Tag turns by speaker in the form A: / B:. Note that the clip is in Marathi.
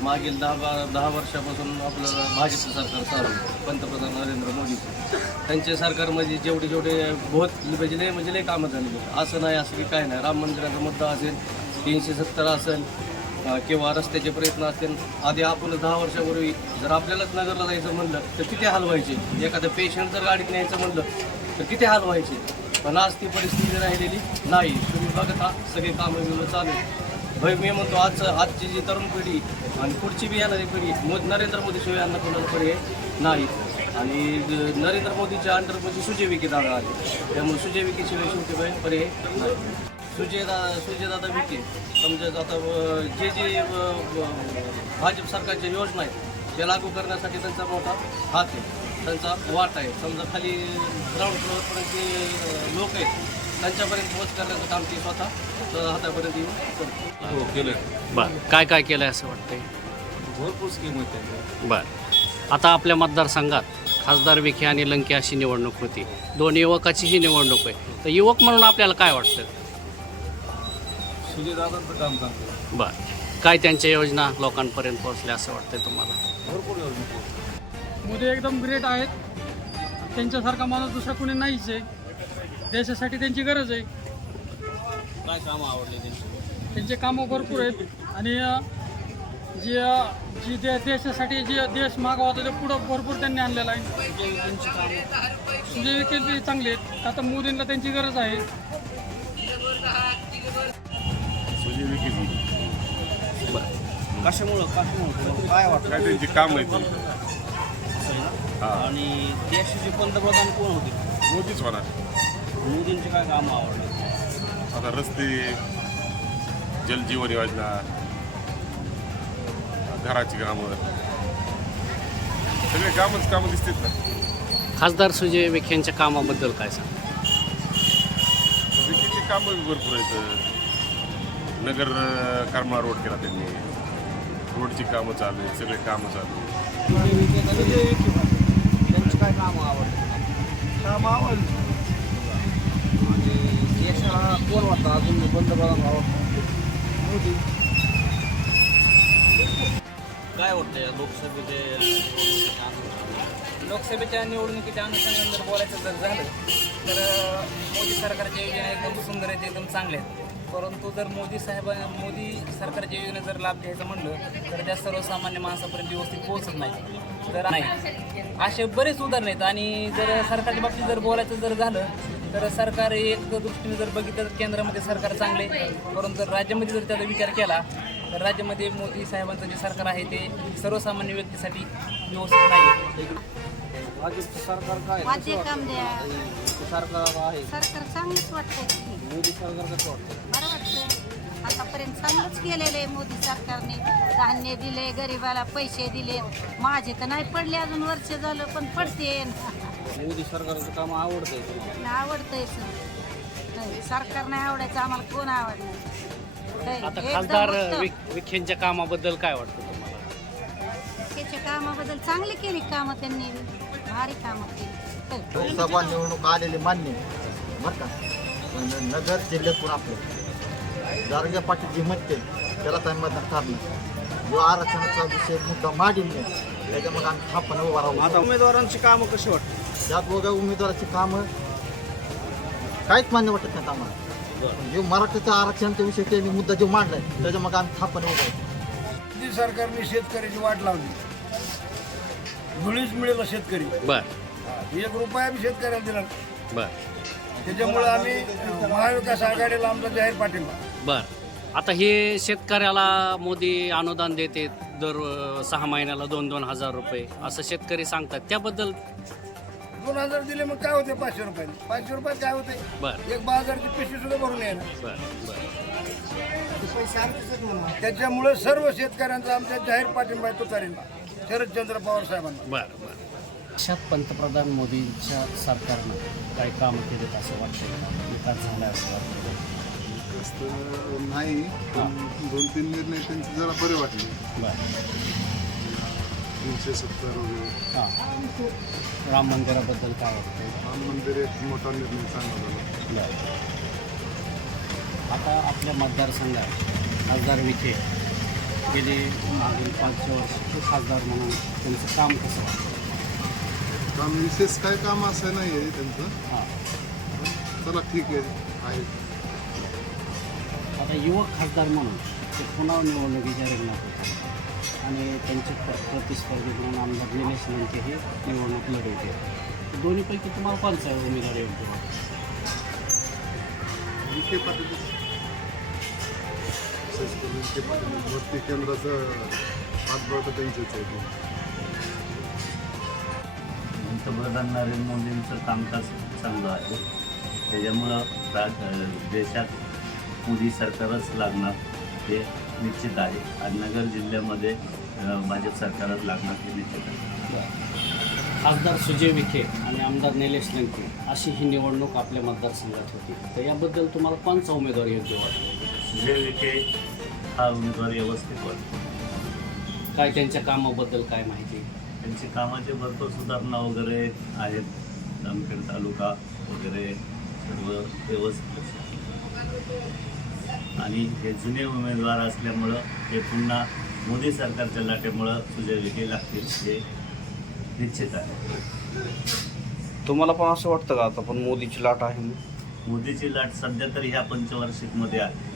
A: मागील 10 वर्षापासून आपलं भाजपचं सरकार चालू आहे. पंतप्रधान नरेंद्र मोदीचं त्यांच्या सरकारमध्ये जेवढे म्हणजे लय कामं झालेली आहेत. असं नाही असं की काय नाही. राम मंदिराचा मुद्दा असेल, 370 असेल किंवा रस्त्याचे प्रयत्न असतील. आधी आपण 10 वर्षापूर्वी जर आपल्यालाच नगरला जायचं म्हणलं तर किती हाल व्हायचे. एखादं पेशंट जर गाडीत न्यायचं म्हणलं तर किती हाल व्हायचे. पण आज ती परिस्थिती राहिलेली नाही. तुम्ही बघता सगळे कामं बिमं चालू आहेत. मी म्हणतो आजची जी तरुण पिढी आणि पुढची बी येणारी पिढी नरेंद्र मोदीशिवाय यांना कोणाला पर्याय नाही. आणि नरेंद्र मोदीच्या अंडरमध्ये सुजय विखे दादा आले, त्यामुळे सुजय विखेशिवाय शेवटी पर्याय नाही. सुजयदादा विखे समजा आता जे भाजप सरकारच्या योजना आहेत त्या लागू करण्यासाठी त्यांचा मोठा हात आहे, त्यांचा वाट आहे. समजा खाली ग्राउंड फ्लोअरपर्यंत जे लोक आहेत त्यांच्यापर्यंत पोच करण्याचं काम ते स्वतः हातापर्यंत येऊन करतो.
B: हो केलं.
C: बरं, काय काय केलं आहे असं वाटतंय?
B: भरपूर स्कीम होते.
C: बरं, आता आपल्या मतदारसंघात खासदार विखे आणि लंके अशी निवडणूक होती. दोन युवकाचीही निवडणूक आहे. तर युवक म्हणून आपल्याला काय वाटतं?
B: सुजयदादांचं काम चांगलं.
C: बरं, काय त्यांच्या योजना लोकांपर्यंत पोहोचल्या असं वाटतंय तुम्हाला?
B: भरपूर योजना.
D: मोदी एकदम ग्रेट आहेत. त्यांच्यासारखा माणूस दुसरा कोणी नाहीच आहे. देशासाठी त्यांची गरज आहे.
A: काय कामं आवडले
D: त्यांचे कामं भरपूर आहेत आणि जी देशासाठी जे देश मागं होता ते पुढं भरपूर त्यांनी आणलेलं आहे. सुजय विखे बी चांगले आहेत. आता मोदींना त्यांची गरज आहे.
B: सुजय विखेची
A: कशामुळं काय वाटतं?
B: काय त्यांची काम आहे ती.
A: आणि देशाचे पंतप्रधान कोण होते?
B: मोदीच होणार.
A: मोदींचे काय कामं आवडले?
B: आता रस्ते, जलजीवन योजना, घराची कामं, सगळे कामं दिसतात ना.
C: खासदार सुजय विखेंच्या कामाबद्दल काय सांग?
B: विखेची कामं भरपूर आहेत. नगर करमाळा रोड केला त्यांनी, रोडची कामं चालू आहेत, सगळे कामं चालू आहेत.
A: त्यांचे काय कामं आवडले?
B: कामं आवडली.
A: आणि देशाला कोण वाटतं अजून पंतप्रधान मोदी? काय वाटतं या
E: लोकसभेच्या निवडणुकीच्या अनुषंगाने जर बोलायचं जर झालं तर मोदी सरकारच्या योजना एकदम सुंदर आहेत, एकदम चांगल्या आहेत. परंतु जर मोदी सरकारच्या योजना जर लाभ घ्यायचं म्हणलं तर त्या सर्वसामान्य माणसापर्यंत व्यवस्थित पोहोचत नाही. तर नाही असे बरेच उदाहरण आहेत. आणि जर सरकारच्या बाबतीत जर बोलायचं जर झालं तर सरकार एक दृष्टीने जर बघितलं तर केंद्रामध्ये सरकार चांगले, परंतु जर राज्यामध्ये जर त्याचा विचार केला तर राज्यामध्ये मोदी साहेबांचं जे सरकार आहे ते सर्वसामान्य व्यक्तीसाठी व्यवस्थित नाही.
A: भाजपचं सरकार काय
F: माझे काम द्या.
A: सरकार आहे?
F: सरकार चांगलंच वाटतंय.
A: मोदी सरकार कसं वाटतं?
F: बरं वाटतंय. आतापर्यंत चांगलंच केलेलं आहे मोदी सरकारने. धान्य दिले, गरिबाला पैसे दिले. माझे तर नाही पडले अजून, वर्ष झालं, पण पडते.
A: मोदी सरकारचं काम आवडतंय तुम्हाला?
F: आवडतंय सरकार नाही आवडायचं आम्हाला, कोण आवडणार?
C: आता खासदार विखेंच्या कामाबद्दल काय वाटतं तुम्हाला?
F: त्याच्या कामाबद्दल चांगली केली कामं त्यांनी, भारी कामं केली.
G: लोकसभा निवडणूक आलेली मान्य बरं का. पण नगर जिल्ह्यातून आपलं जारगे पाटील जी म्हणते त्याला त्यांनी मतदान ठरलं. जो आरक्षणाचा विषय मुद्दा मांडील नाही त्याच्यामध्ये आम्ही ठापणे उभा राहू.
A: आता उमेदवारांची कामं कशी वाटतात?
G: त्यात दोघा उमेदवाराची कामं काहीच मान्य वाटत नाहीत आम्हाला. जो मराठीचं आरक्षणाचा विषय त्यांनी मुद्दा जो मांडलाय त्याच्यामध्ये आम्ही ठापणे उभा राहू.
H: मोदी सरकारने शेतकऱ्याची वाट लावली. धुळीच मिळेल शेतकरी.
C: बरं
H: 1 रुपया बी शेतकऱ्याला दिला.
C: बरं
H: त्याच्यामुळे आम्ही महाविकास आघाडीला आमचा जाहीर पाठिंबा.
C: बरं, आता हे शेतकऱ्याला मोदी अनुदान देते दर 6 महिन्याला 2,000 रुपये असं शेतकरी सांगतात, त्याबद्दल?
H: 2,000 दिले मग काय होते? 500 रुपयाने. 500 रुपयात काय होते?
C: बरं
H: एक बाजारची पिशवी सुद्धा भरून येणार.
C: बरं बरं
H: त्याच्यामुळे सर्व शेतकऱ्यांचा आमच्या जाहीर पाठिंबा आहे तुतारींना, शरदचंद्र पवार साहेबांना.
C: बरं बरं. अशात पंतप्रधान मोदींच्या सरकारनं काही कामं केलेत असं वाटतं? विकास झाला असं वाटतं?
I: नाही, 2-3 निर्णय त्यांचे जरा बरे वाटले.
C: बरं
I: 370 वगैरे.
C: हां, राम मंदिराबद्दल काय वाटतं?
I: राम मंदिर एक मोठा निर्णय चांगला झाला.
C: बरं, आता आपल्या मतदारसंघात खासदार विखे गेले मागील 5 वर्ष खासदार म्हणून त्यांचं काम कसं वाटतं?
I: काम विशेष काय काम असं नाही आहे त्यांचं.
C: हां.
I: चला ठीक आहे.
C: आता युवक खासदार म्हणून ते पुन्हा निवडणुकीच्या रिंगणात होते आणि त्यांचे प्रतिस्पर्धी म्हणून आमदार निलेश लंके हे निवडणूक लढवते. दोन्हीपैकी तुम्हाला कोणचा उमेदवार योग्य वाटतो?
I: विखे पाटील, विशेष करून विखे पाटील वरती केंद्राचं पाठबळ तर त्यांचेच आहे.
J: पंतप्रधान नरेंद्र मोदींचं कामकाज चांगलं आहे. त्याच्यामुळं देशात मोदी सरकारच लागणार हे निश्चित आहे आणि नगर जिल्ह्यामध्ये भाजप सरकारच लागणार हे निश्चित आहे.
C: खासदार सुजय विखे आणि आमदार निलेश लंके अशी ही निवडणूक आपल्या मतदारसंघात होती. तर याबद्दल तुम्हाला कोणचा उमेदवार योग्य वाटतो?
J: सुजय विखे हा उमेदवार व्यवस्थित वाटतो.
C: काय त्यांच्या कामाबद्दल काय माहिती?
J: त्यांची कामाचे भरपूर सुधारणा वगैरे आहेत. जामखेड तालुका वगैरे सर्व व्यवस्थित आणि हे जुने उमेदवार असल्यामुळं ते पुन्हा मोदी सरकारच्या लाटेमुळं सुजय विखे लागतील हे निश्चित आहे.
A: तुम्हाला पण असं वाटतं का आता पण मोदीची लाट आहे?
J: मोदीची लाट सध्या तरी ह्या पंचवार्षिकमध्ये आहे.